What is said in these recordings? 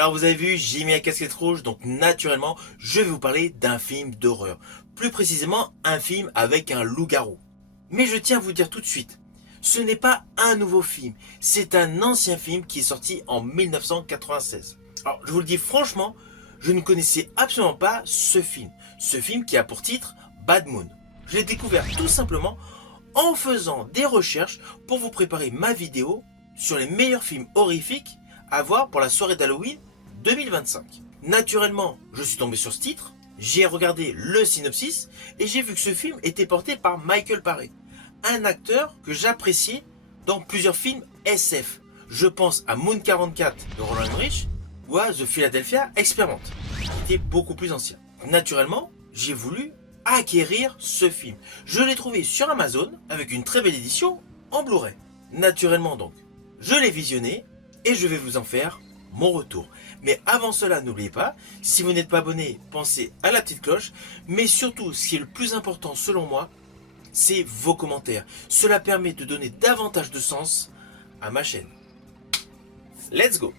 Alors vous avez vu, j'ai mis la casquette rouge, donc naturellement, je vais vous parler d'un film d'horreur. Plus précisément, un film avec un loup-garou. Mais je tiens à vous dire tout de suite, ce n'est pas un nouveau film, c'est un ancien film qui est sorti en 1996. Alors je vous le dis franchement, je ne connaissais absolument pas ce film. Ce film qui a pour titre Bad Moon. Je l'ai découvert tout simplement en faisant des recherches pour vous préparer ma vidéo sur les meilleurs films horrifiques à voir pour la soirée d'Halloween 2025. Naturellement, je suis tombé sur ce titre, j'ai regardé le synopsis et j'ai vu que ce film était porté par Michael Paré, un acteur que j'appréciais dans plusieurs films SF. Je pense à Moon 44 de Roland Emmerich ou à The Philadelphia Experiment, qui était beaucoup plus ancien. Naturellement, j'ai voulu acquérir ce film. Je l'ai trouvé sur Amazon avec une très belle édition en Blu-ray. Naturellement donc, je l'ai visionné et je vais vous en faire mon retour. Mais avant cela, n'oubliez pas, si vous n'êtes pas abonné, pensez à la petite cloche. Mais surtout, ce qui est le plus important selon moi, c'est vos commentaires. Cela permet de donner davantage de sens à ma chaîne. Let's go!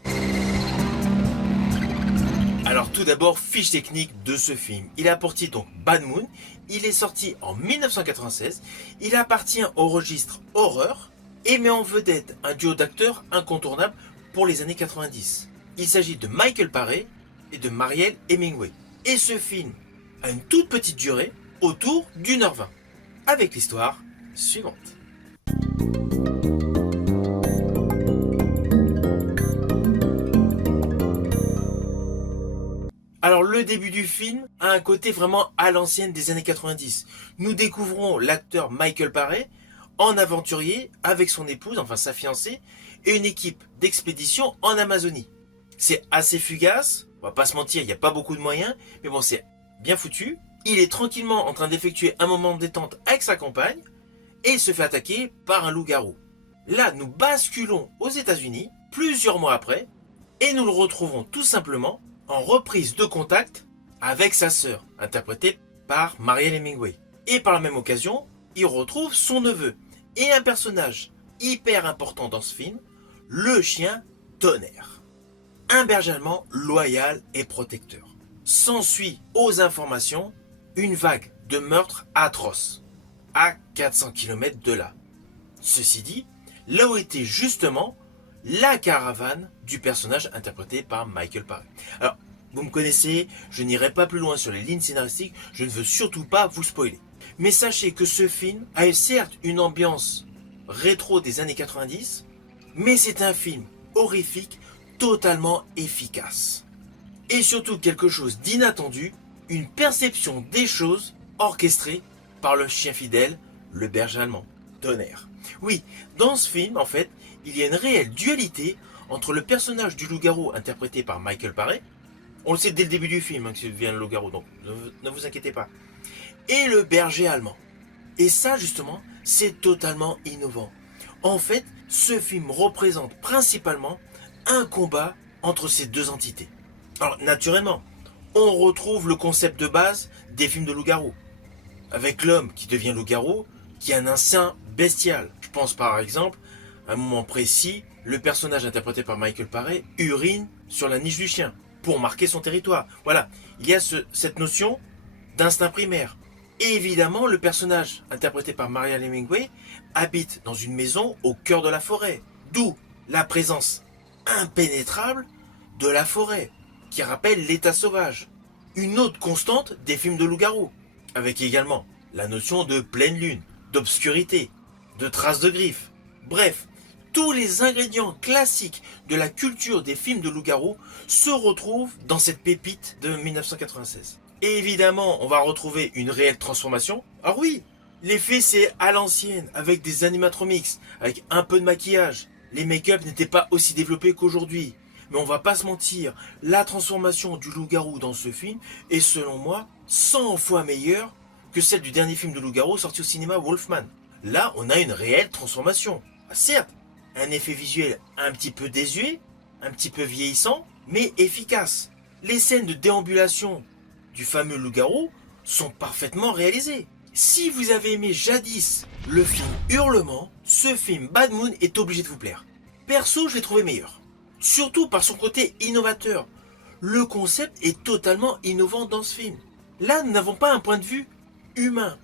Alors tout d'abord, fiche technique de ce film. Il a pour titre donc Bad Moon. Il est sorti en 1996. Il appartient au registre horreur et met en vedette un duo d'acteurs incontournable pour les années 90. Il s'agit de Michael Paré et de Mariel Hemingway. Et ce film a une toute petite durée, autour d'1h20, avec l'histoire suivante. Alors le début du film a un côté vraiment à l'ancienne des années 90. Nous découvrons l'acteur Michael Paré en aventurier avec son épouse, enfin sa fiancée, et une équipe d'expédition en Amazonie. C'est assez fugace, on va pas se mentir, il n'y a pas beaucoup de moyens, mais bon, c'est bien foutu. Il est tranquillement en train d'effectuer un moment de détente avec sa compagne, et il se fait attaquer par un loup-garou. Là, nous basculons aux États-Unis, plusieurs mois après, et nous le retrouvons tout simplement en reprise de contact avec sa sœur, interprétée par Mariel Hemingway. Et par la même occasion, il retrouve son neveu, et un personnage hyper important dans ce film, le chien Tonnerre. Un berger allemand loyal et protecteur. S'ensuit aux informations une vague de meurtres atroces, à 400 km de là. Ceci dit, là où était justement la caravane du personnage interprété par Michael Paré. Alors, vous me connaissez, je n'irai pas plus loin sur les lignes scénaristiques, je ne veux surtout pas vous spoiler. Mais sachez que ce film a certes une ambiance rétro des années 90, mais c'est un film horrifique totalement efficace. Et surtout quelque chose d'inattendu, une perception des choses orchestrée par le chien fidèle, le berger allemand, Tonnerre. Oui, dans ce film, en fait, il y a une réelle dualité entre le personnage du loup-garou interprété par Michael Paré, on le sait dès le début du film, qu'il devient le loup-garou, donc ne vous inquiétez pas, et le berger allemand. Et ça, justement, c'est totalement innovant. En fait, ce film représente principalement un combat entre ces deux entités. Alors, naturellement, on retrouve le concept de base des films de loup-garou, avec l'homme qui devient loup-garou, qui est un instinct bestial. Je pense par exemple, à un moment précis, le personnage interprété par Michael Paré urine sur la niche du chien, pour marquer son territoire. Voilà, il y a cette notion d'instinct primaire. Et évidemment, le personnage interprété par Mariel Hemingway habite dans une maison au cœur de la forêt. D'où la présence impénétrable de la forêt, qui rappelle l'état sauvage. Une autre constante des films de loup-garou, avec également la notion de pleine lune, d'obscurité, de traces de griffes. Bref, tous les ingrédients classiques de la culture des films de loup-garou se retrouvent dans cette pépite de 1996. Et évidemment, on va retrouver une réelle transformation. Ah oui, l'effet c'est à l'ancienne, avec des animatronics, avec un peu de maquillage. Les make-up n'étaient pas aussi développés qu'aujourd'hui. Mais on va pas se mentir, la transformation du loup-garou dans ce film est selon moi 100 fois meilleure que celle du dernier film de loup-garou sorti au cinéma Wolfman. Là, on a une réelle transformation. Ah, certes, un effet visuel un petit peu désuet, un petit peu vieillissant, mais efficace. Les scènes de déambulation du fameux loup-garou sont parfaitement réalisées. Si vous avez aimé jadis le film Hurlement, ce film Bad Moon est obligé de vous plaire. Perso, je l'ai trouvé meilleur. surtout par son côté innovateur. Le concept est totalement innovant dans ce film. Là, nous n'avons pas un point de vue humain.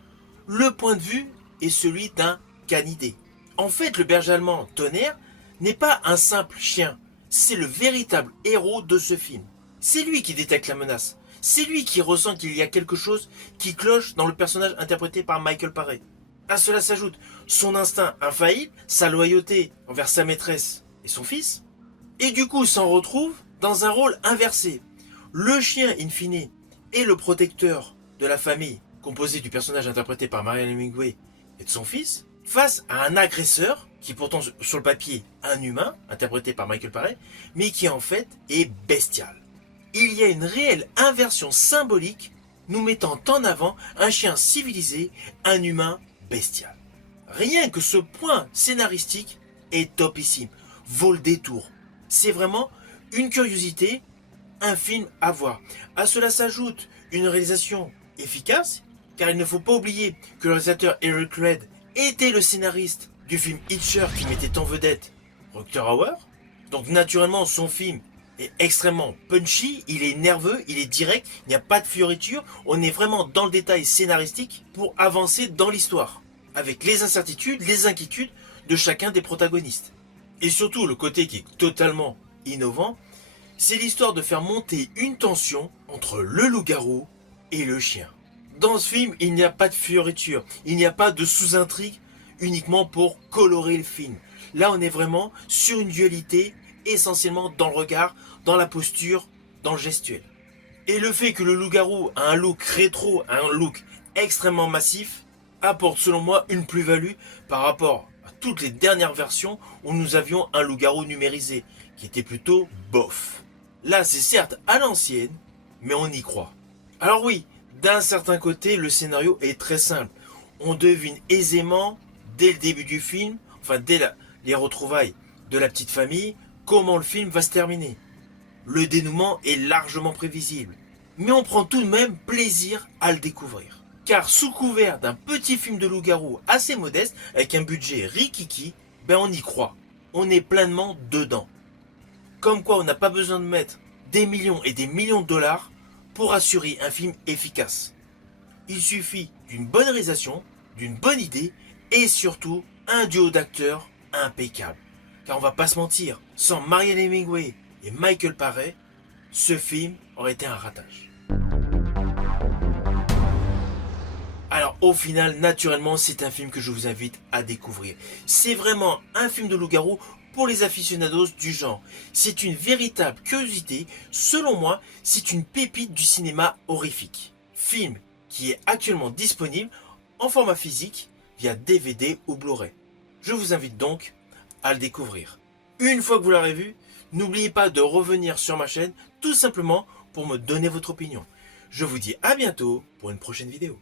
Le point de vue est celui d'un canidé. En fait, le berger allemand Tonnerre n'est pas un simple chien, c'est le véritable héros de ce film. C'est lui qui détecte la menace. C'est lui qui ressent qu'il y a quelque chose qui cloche dans le personnage interprété par Michael Paré. À cela s'ajoute son instinct infaillible, sa loyauté envers sa maîtresse et son fils, et du coup s'en retrouve dans un rôle inversé. Le chien, in fine, est le protecteur de la famille, composé du personnage interprété par Marianne Hemingway et de son fils, face à un agresseur, qui est pourtant sur le papier un humain, interprété par Michael Paré, mais qui en fait est bestial. Il y a une réelle inversion symbolique nous mettant en avant un chien civilisé, un humain bestial. Rien que ce point scénaristique est topissime, vaut le détour. C'est vraiment une curiosité, un film à voir. À cela s'ajoute une réalisation efficace, car il ne faut pas oublier que le réalisateur Eric Red était le scénariste du film Hitcher qui mettait en vedette Rutger Hauer. Donc naturellement son film est extrêmement punchy, il est nerveux, il est direct, il n'y a pas de fioritures, on est vraiment dans le détail scénaristique pour avancer dans l'histoire, avec les incertitudes, les inquiétudes de chacun des protagonistes. Et surtout le côté qui est totalement innovant, c'est l'histoire de faire monter une tension entre le loup-garou et le chien. Dans ce film, il n'y a pas de fioritures, il n'y a pas de sous-intrigue uniquement pour colorer le film. Là, on est vraiment sur une dualité essentiellement dans le regard, dans la posture, dans le gestuel. Et le fait que le loup-garou a un look rétro, un look extrêmement massif, apporte selon moi une plus-value par rapport à toutes les dernières versions où nous avions un loup-garou numérisé, qui était plutôt bof. Là, c'est certes à l'ancienne, mais on y croit. Alors oui, d'un certain côté, le scénario est très simple. On devine aisément, dès le début du film, enfin dès les retrouvailles de la petite famille, comment le film va se terminer. Le dénouement est largement prévisible, mais on prend tout de même plaisir à le découvrir. Car sous couvert d'un petit film de loup-garou assez modeste, avec un budget rikiki, on y croit. On est pleinement dedans. Comme quoi on n'a pas besoin de mettre des millions et des millions de dollars pour assurer un film efficace. Il suffit d'une bonne réalisation, d'une bonne idée et surtout un duo d'acteurs impeccable. Car on va pas se mentir, sans Marianne Hemingway et Michael Paré, ce film aurait été un ratage. Alors au final, naturellement, c'est un film que je vous invite à découvrir. C'est vraiment un film de loup-garou pour les aficionados du genre. C'est une véritable curiosité. Selon moi, c'est une pépite du cinéma horrifique. Film qui est actuellement disponible en format physique via DVD ou Blu-ray. Je vous invite donc à le découvrir. Une fois que vous l'aurez vu, n'oubliez pas de revenir sur ma chaîne tout simplement pour me donner votre opinion. Je vous dis à bientôt pour une prochaine vidéo.